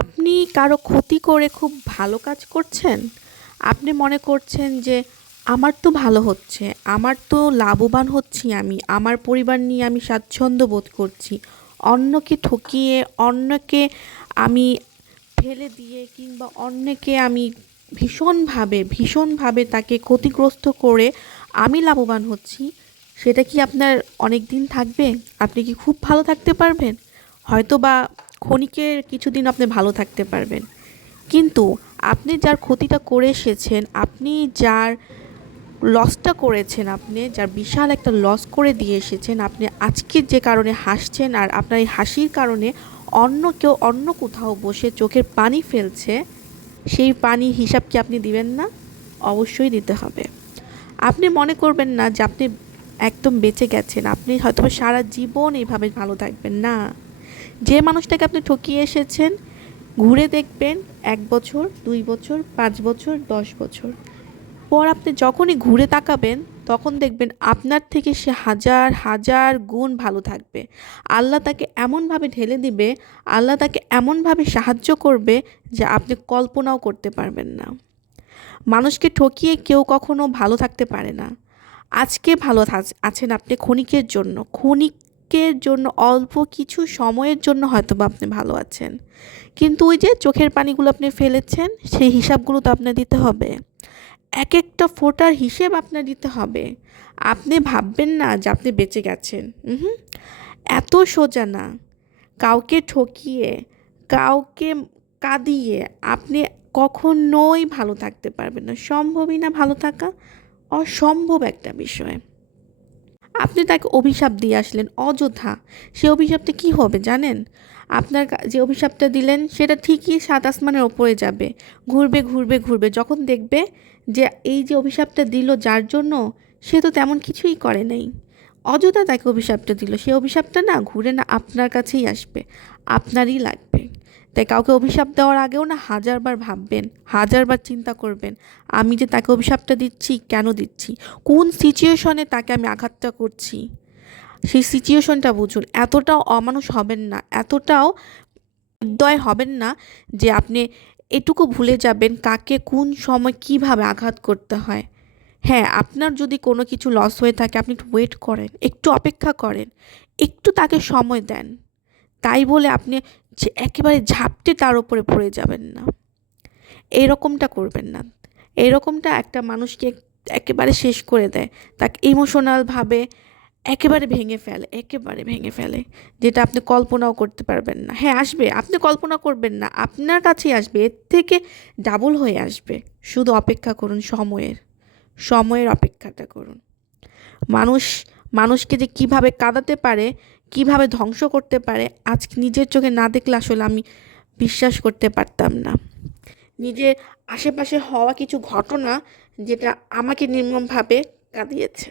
আপনি কারো ক্ষতি করে খুব ভালো কাজ করছেন? আপনি মনে করছেন যে আমার তো ভালো হচ্ছে, আমার তো লাভবান হচ্ছি আমি, আমার পরিবার নিয়ে আমি স্বাচ্ছন্দ্য বোধ করছি। অন্যকে ঠকিয়ে, অন্যকে আমি ফেলে দিয়ে কিংবা অন্যকে আমি ভীষণভাবে তাকে ক্ষতিগ্রস্ত করে আমি লাভবান হচ্ছি। সেটা কি আপনার অনেক দিন থাকবে? আপনি কি খুব ভালো থাকতে পারবেন? হয়তোবা ক্ষণিকের কিছুদিন আপনি ভালো থাকতে পারবেন। কিন্তু আপনি যার ক্ষতিটা করে এসেছেন, আপনি যার লসটা করেছেন, আপনি যার বিশাল একটা লস করে দিয়ে এসেছেন, আপনি আজকে যে কারণে হাসছেন আর আপনার এই হাসির কারণে অন্য কেউ অন্য কোথাও বসে চোখের পানি ফেলছে, সেই পানির হিসাব কি আপনি দিবেন না? অবশ্যই দিতে হবে। আপনি মনে করবেন না যে আপনি একদম বেঁচে গেছেন, আপনি হয়তোবা সারা জীবন এইভাবে ভালো থাকবেন না। যে মানুষটাকে আপনি ঠকিয়ে এসেছেন, ঘুরে দেখবেন ১ বছর, ২ বছর, ৫ বছর, ১০ বছর পর আপনি যখনই ঘুরে তাকাবেন, তখন দেখবেন আপনার থেকে সে হাজার হাজার গুণ ভালো থাকবে। আল্লাহ তাকে এমনভাবে ঢেলে দিবে, আল্লাহ তাকে এমনভাবে সাহায্য করবে যে আপনি কল্পনাও করতে পারবেন না। মানুষকে ঠকিয়ে কেউ কখনো ভালো থাকতে পারে না। আজকে ভালো আছেন আপনি ক্ষণিকের জন্য, ক্ষণিকের জন্য, অল্প কিছু সময়ের জন্য হয়তোবা আপনি ভালো আছেন। কিন্তু ওই যে চোখের পানিগুলো আপনি ফেলেছেন, সেই হিসাবগুলো তো আপনার দিতে হবে। এক একটা ফোঁটার হিসেব আপনার দিতে হবে। আপনি ভাববেন না যে আপনি বেঁচে গেছেন। উহুম। এত সোজা না। কাউকে ঠকিয়ে, কাউকে কাঁদিয়ে আপনি কখনোই ভালো থাকতে পারবেন না। সম্ভবই না ভালো থাকা, অসম্ভব একটা বিষয়। আপনি তাকে অভিশাপ দিয়ে আসলেন অযথা। সে অভিশাপটা কি হবে জানেন? আপনার যে অভিশাপটা দিলেন সেটা ঠিকই সাত আসমানের ওপরে যাবে। ঘুরবে। যখন দেখবে যে এই যে অভিশাপটা দিল যার জন্য, সে তো তেমন কিছুই করে নাই। অযথা তাকে অভিশাপটা দিল। সে অভিশাপটা না ঘুরে না আপনার কাছেই আসবে। আপনারই লাগবে। তাই কাউকে অভিশাপ দেওয়ার আগেও না হাজারবার ভাববেন, হাজারবার চিন্তা করবেন। আমি যে তাকে অভিশাপটা দিচ্ছি, কেন দিচ্ছি? কোন সিচুয়েশনে তাকে আমি আঘাতটা করছি? সেই সিচুয়েশনটা বুঝুন। এতটাও অমানুষ হবেন না, এতটাও নির্দয় হবেন না যে আপনি এটুকু ভুলে যাবেন কাকে কোন সময় কিভাবে আঘাত করতে হয়। হ্যাঁ, আপনার যদি কোনো কিছু লস হয়ে থাকে, আপনি একটু ওয়েট করেন, একটু অপেক্ষা করেন, একটু তাকে সময় দেন। তাই বলে আপনি যে একেবারে ঝাপটে তার উপরে পড়ে যাবেন না। এরকমটা করবেন না। এরকমটা একটা মানুষকে একেবারে শেষ করে দেয়। তাকে ইমোশনালভাবে একেবারে ভেঙে ফেলে। যেটা আপনি কল্পনাও করতে পারবেন না। হ্যাঁ, আসবে। আপনি কল্পনা করবেন না। আপনার কাছেই আসবে। এর থেকে ডাবল হয়ে আসবে। শুধু অপেক্ষা করুন সময়ের। সময়ের অপেক্ষাটা করুন। মানুষ মানুষকে যে কিভাবে কাঁদাতে পারে, কিভাবে ধ্বংস করতে পারে, আজ নিজের চোখে না দেখলে আসলে আমি বিশ্বাস করতে পারতাম না। নিজের আশেপাশে হওয়া কিছু ঘটনা যেটা আমাকে নির্মমভাবে কাঁদিয়েছে।